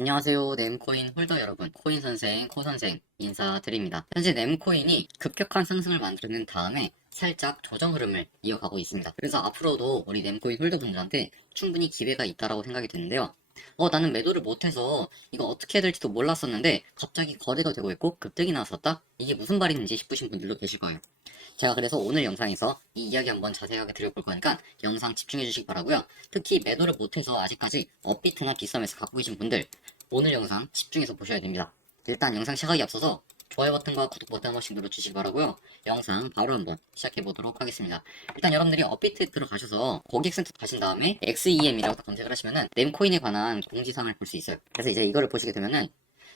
안녕하세요. nem코인 홀더 여러분. 코인 선생, 코 선생 인사드립니다. 현재 nem코인이 급격한 상승을 만드는 다음에 살짝 조정 흐름을 이어가고 있습니다. 그래서 앞으로도 우리 nem코인 홀더분들한테 충분히 기회가 있다라고 생각이 드는데요. 어, 나는 매도를 못해서 이거 어떻게 해야 될지도 몰랐었는데 갑자기 거래가 되고 있고 급등이 나왔었다? 이게 무슨 말인지 싶으신 분들도 계실 거예요. 제가 그래서 오늘 영상에서 이 이야기 한번 자세하게 드려볼 거니까 영상 집중해 주시기 바라고요. 특히 매도를 못해서 아직까지 업비트나 비썸에서 갖고 계신 분들 오늘 영상 집중해서 보셔야 됩니다. 일단 영상 시작하기 앞서서 좋아요 버튼과 구독 버튼 한 번씩 눌러주시기 바라고요. 영상 바로 한번 시작해 보도록 하겠습니다. 일단 여러분들이 업비트 들어가셔서 고객센터 가신 다음에 XEM이라고 검색을 하시면은 nem코인에 관한 공지사항을 볼 수 있어요. 그래서 이제 이거를 보시게 되면은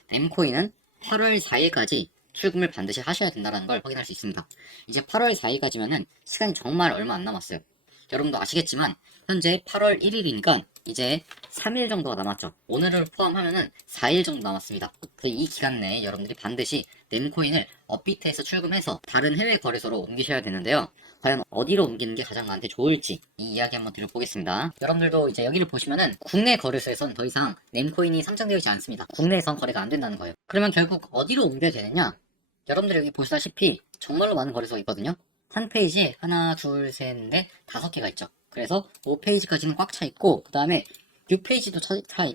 nem코인은 8월 4일까지 출금을 반드시 하셔야 된다는 걸 확인할 수 있습니다. 이제 8월 4일까지면은 시간이 정말 얼마 안 남았어요. 여러분도 아시겠지만 현재 8월 1일이니까 이제 3일 정도가 남았죠. 오늘을 포함하면은 4일 정도 남았습니다. 그 이 기간 내에 여러분들이 반드시 nem코인을 업비트에서 출금해서 다른 해외 거래소로 옮기셔야 되는데요. 과연 어디로 옮기는 게 가장 나한테 좋을지 이 이야기 한번 드려보겠습니다. 여러분들도 이제 여기를 보시면은 국내 거래소에선 더 이상 nem코인이 상장되어 있지 않습니다. 국내에선 거래가 안 된다는 거예요. 그러면 결국 어디로 옮겨야 되느냐? 여러분들 여기 보시다시피 정말로 많은 거래소가 있거든요. 한 페이지에 하나, 둘, 셋, 넷, 다섯 개가 있죠. 그래서 5페이지까지는 꽉 차 있고 그 다음에 6페이지도 차, 차,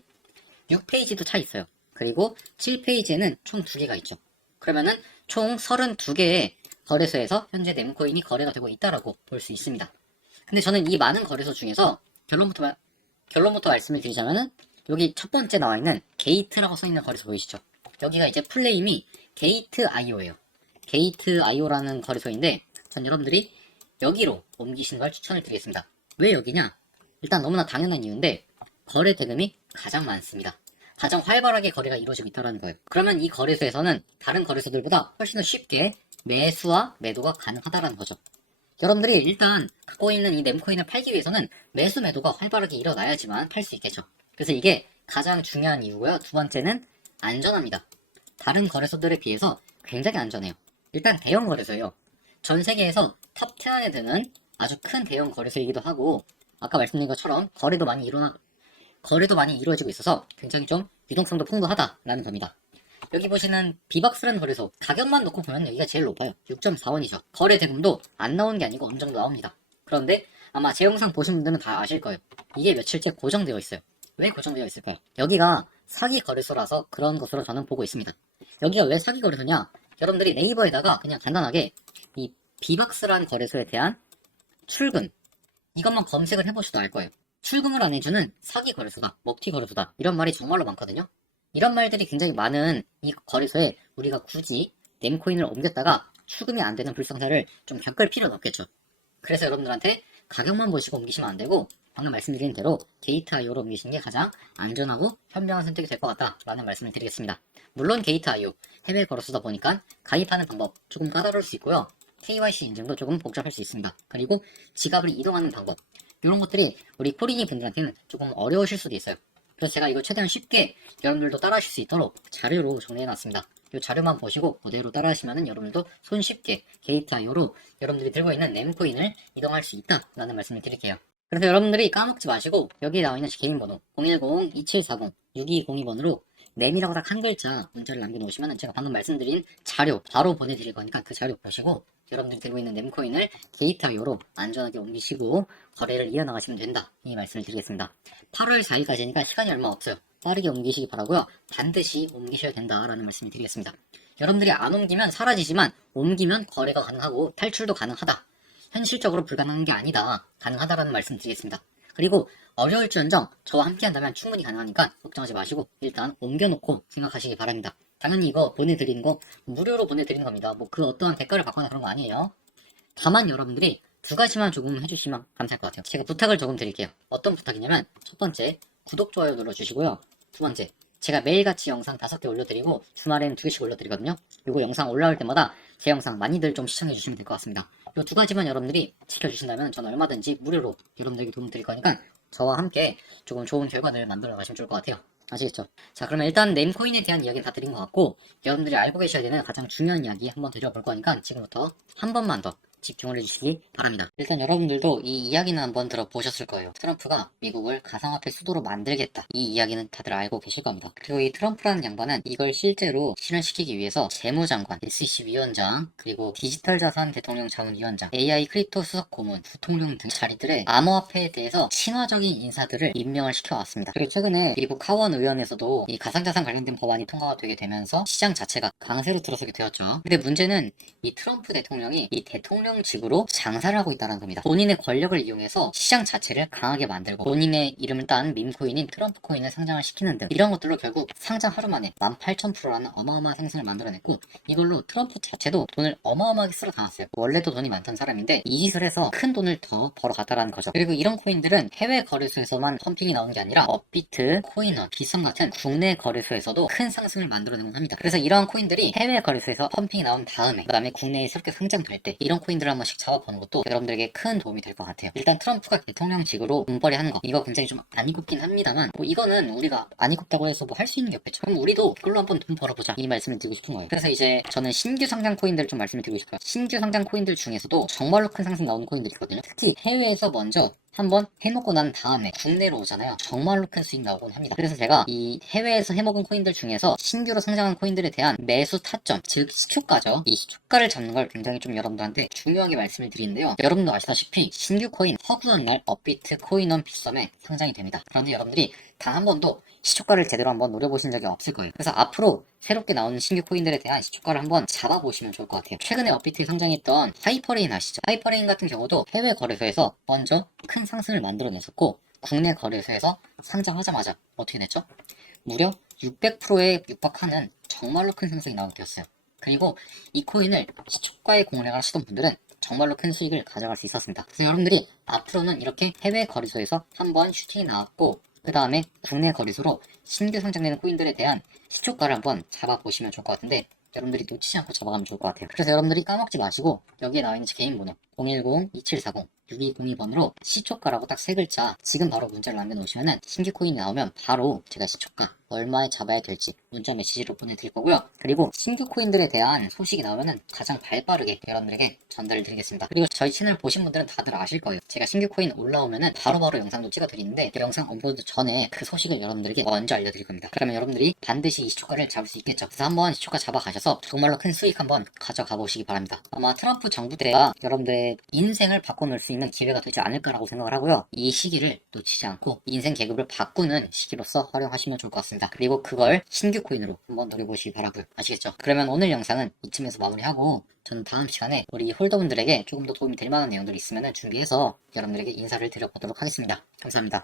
6페이지도 차 있어요. 그리고 7페이지에는 총 2개가 있죠. 그러면은 총 32개의 거래소에서 현재 nem코인이 거래가 되고 있다라고 볼 수 있습니다. 근데 저는 이 많은 거래소 중에서 결론부터 말- 결론부터 말씀을 드리자면은 여기 첫 번째 나와 있는 게이트라고 써 있는 거래소 보이시죠? 여기가 이제 플레임이 게이트 IO예요. 게이트 IO라는 거래소인데 전 여러분들이 여기로 옮기시는 걸 추천을 드리겠습니다. 왜 여기냐? 일단 너무나 당연한 이유인데 거래 대금이 가장 많습니다. 가장 활발하게 거래가 이루어지고 있다는 거예요. 그러면 이 거래소에서는 다른 거래소들보다 훨씬 더 쉽게 매수와 매도가 가능하다는 거죠. 여러분들이 일단 갖고 있는 이 nem코인을 팔기 위해서는 매수 매도가 활발하게 일어나야지만 팔 수 있겠죠. 그래서 이게 가장 중요한 이유고요. 두 번째는 안전합니다. 다른 거래소들에 비해서 굉장히 안전해요. 일단 대형 거래소예요. 전 세계에서 탑10 안에 드는 아주 큰 대형 거래소이기도 하고 아까 말씀드린 것처럼 거래도 많이 일어나 거래도 많이 이루어지고 있어서 굉장히 좀 유동성도 풍부하다라는 겁니다. 여기 보시는 비박스라는 거래소 가격만 놓고 보면 여기가 제일 높아요. 6.4원이죠. 거래 대금도 안 나오는 게 아니고 어느 정도 나옵니다. 그런데 아마 제 영상 보신 분들은 다 아실 거예요. 이게 며칠째 고정되어 있어요. 왜 고정되어 있을까요? 여기가 사기 거래소라서 그런 것으로 저는 보고 있습니다. 여기가 왜 사기 거래소냐? 여러분들이 네이버에다가 그냥 간단하게 이 비박스라는 거래소에 대한 출금 이것만 검색을 해보셔도 알 거예요. 출금을 안 해주는 사기 거래소다, 먹튀 거래소다 이런 말이 정말로 많거든요. 이런 말들이 굉장히 많은 이 거래소에 우리가 굳이 nem코인을 옮겼다가 출금이 안 되는 불상사를 좀 겪을 필요는 없겠죠. 그래서 여러분들한테 가격만 보시고 옮기시면 안 되고 방금 말씀드린 대로 게이트 IO로 옮기시는 게 가장 안전하고 현명한 선택이 될 것 같다라는 말씀을 드리겠습니다. 물론 게이트 IO 해외 거래소다 보니까 가입하는 방법 조금 까다로울 수 있고요. KYC 인증도 조금 복잡할 수 있습니다. 그리고 지갑을 이동하는 방법 이런 것들이 우리 코리니 분들한테는 조금 어려우실 수도 있어요. 그래서 제가 이걸 최대한 쉽게 여러분들도 따라하실 수 있도록 자료로 정리해놨습니다. 이 자료만 보시고 그대로 따라하시면은 여러분들도 손쉽게 게이트 IO로 여러분들이 들고 있는 nem코인을 이동할 수 있다라는 말씀을 드릴게요. 그래서 여러분들이 까먹지 마시고 여기에 나와 있는 제 개인 번호 010-2740-6202번으로 nem이라고 딱 한 글자 문자를 남겨놓으시면 제가 방금 말씀드린 자료 바로 보내드릴 거니까 그 자료 보시고 여러분들이 들고 있는 nem코인을 게이트 IO로 안전하게 옮기시고 거래를 이어나가시면 된다 이 말씀을 드리겠습니다. 8월 4일까지니까 시간이 얼마 없어요. 빠르게 옮기시기 바라고요. 반드시 옮기셔야 된다라는 말씀을 드리겠습니다. 여러분들이 안 옮기면 사라지지만 옮기면 거래가 가능하고 탈출도 가능하다. 현실적으로 불가능한 게 아니다. 가능하다라는 말씀 드리겠습니다. 그리고 어려울지언정 저와 함께 한다면 충분히 가능하니까 걱정하지 마시고 일단 옮겨놓고 생각하시기 바랍니다. 당연히 이거 보내드리는 거 무료로 보내드리는 겁니다. 뭐 그 어떠한 대가를 받거나 그런 거 아니에요. 다만 여러분들이 두 가지만 조금 해주시면 감사할 것 같아요. 제가 부탁을 조금 드릴게요. 어떤 부탁이냐면 첫 번째 구독, 좋아요 눌러주시고요. 두 번째 제가 매일같이 영상 다섯 개 올려드리고 주말에는 두 개씩 올려드리거든요. 이거 영상 올라올 때마다 제 영상 많이들 좀 시청해 주시면 될 것 같습니다. 이 두 가지만 여러분들이 지켜주신다면 저는 얼마든지 무료로 여러분들에게 도움 드릴 거니까 저와 함께 조금 좋은 결과를 만들어 가시면 좋을 것 같아요. 아시겠죠? 자 그러면 일단 nem코인에 대한 이야기는 다 드린 것 같고 여러분들이 알고 계셔야 되는 가장 중요한 이야기 한번 드려볼 거니까 지금부터 한 번만 더 집중을 해주시기 바랍니다. 일단 여러분들도 이 이야기는 한번 들어보셨을 거예요. 트럼프가 미국을 가상화폐 수도로 만들겠다. 이 이야기는 다들 알고 계실 겁니다. 그리고 이 트럼프라는 양반은 이걸 실제로 실현시키기 위해서 재무장관, SEC 위원장, 그리고 디지털 자산 대통령 자문위원장, AI 크립토 수석 고문, 부통령 등 자리들의 암호화폐에 대해서 친화적인 인사들을 임명을 시켜왔습니다. 그리고 최근에 미국 하원 의원에서도 이 가상자산 관련된 법안이 통과가 되게 되면서 시장 자체가 강세로 들어서게 되었죠. 근데 문제는 이 트럼프 대통령이 이 대통령 직으로 장사를 하고 있다는 겁니다. 본인의 권력을 이용해서 시장 자체를 강하게 만들고 본인의 이름을 딴 밈코인인 트럼프 코인을 상장을 시키는 등 이런 것들로 결국 상장 하루 만에 18,000%라는 어마어마한 생산을 만들어냈고 이걸로 트럼프 자체도 돈을 어마어마하게 쓸어 담았어요. 원래도 돈이 많던 사람인데 이 짓을 해서 큰 돈을 더 벌어갔다라는 거죠. 그리고 이런 코인들은 해외 거래소에서만 펌핑이 나오는 게 아니라 업비트, 코인원, 비썸 같은 국내 거래소에서도 큰 상승을 만들어내곤 합니다. 그래서 이러한 코인들이 해외 거래소에서 펌핑이 나온 다음에 그 다음에 국내에 새롭게 상장될 때 이런 코인 들을 한 번씩 잡아보는 것도 여러분들에게 큰 도움이 될 것 같아요. 일단 트럼프가 대통령직으로 돈벌이 하는 거 이거 굉장히 좀 안 이굽긴 합니다만 뭐 이거는 우리가 안 이굽다고 해서 뭐 할 수 있는 게 없겠죠. 그럼 우리도 그걸로 한번 돈 벌어보자 이 말씀을 드리고 싶은 거예요. 그래서 이제 저는 신규 상장 코인들을 좀 말씀을 드리고 싶어요. 신규 상장 코인들 중에서도 정말로 큰 상승 나오는 코인들이 있거든요. 특히 해외에서 먼저 한번 해먹고 난 다음에 국내로 오잖아요. 정말로 큰 수익 나오곤 합니다. 그래서 제가 이 해외에서 해먹은 코인들 중에서 신규로 상장한 코인들에 대한 매수 타점, 즉 시초가죠. 이 시초가를 잡는 걸 굉장히 좀 여러분들한테 중요하게 말씀을 드리는데요. 여러분도 아시다시피 신규 코인 허구한 날 업비트 코인원 비썸에 상장이 됩니다. 그런데 여러분들이 단 한 번도 시초가를 제대로 한번 노려보신 적이 없을 거예요. 그래서 앞으로 새롭게 나오는 신규 코인들에 대한 시초가를 한번 잡아보시면 좋을 것 같아요. 최근에 업비트에 상장했던 하이퍼레인 아시죠? 하이퍼레인 같은 경우도 해외 거래소에서 먼저 큰 상승을 만들어냈었고 국내 거래소에서 상장하자마자 어떻게 됐죠? 무려 600%에 육박하는 정말로 큰 상승이 나오게 되었어요. 그리고 이 코인을 시초가에 공략을 하시던 분들은 정말로 큰 수익을 가져갈 수 있었습니다. 그래서 여러분들이 앞으로는 이렇게 해외 거래소에서 한번 슈팅이 나왔고 그 다음에 국내 거래소로 신규 상장되는 코인들에 대한 시초가를 한번 잡아보시면 좋을 것 같은데 여러분들이 놓치지 않고 잡아가면 좋을 것 같아요. 그래서 여러분들이 까먹지 마시고 여기에 나와 있는 제 개인 번호 010-2740-6202번으로 시초가라고 딱 세 글자 지금 바로 문자를 남겨놓으시면은 신규 코인이 나오면 바로 제가 시초가 얼마에 잡아야 될지 문자 메시지로 보내드릴 거고요. 그리고 신규 코인들에 대한 소식이 나오면은 가장 발빠르게 여러분들에게 전달을 드리겠습니다. 그리고 저희 채널 보신 분들은 다들 아실 거예요. 제가 신규 코인 올라오면은 바로바로 영상도 찍어드리는데 그 영상 업로드 전에 그 소식을 여러분들에게 먼저 알려드릴 겁니다. 그러면 여러분들이 반드시 이 시초가를 잡을 수 있겠죠. 그래서 한번 시초가 잡아가셔서 정말로 큰 수익 한번 가져가 보시기 바랍니다. 아마 트럼프 정부 때가 여러분들의 인생을 바꿔놓을 수 있는 기회가 되지 않을까라고 생각을 하고요. 이 시기를 놓치지 않고 인생 계급을 바꾸는 시기로서 활용하시면 좋을 것 같습니다. 그리고 그걸 신규 코인으로 한번 노려보시기 바라고요. 아시겠죠? 그러면 오늘 영상은 이쯤에서 마무리하고 저는 다음 시간에 우리 홀더분들에게 조금 더 도움이 될 만한 내용들이 있으면 준비해서 여러분들에게 인사를 드려보도록 하겠습니다. 감사합니다.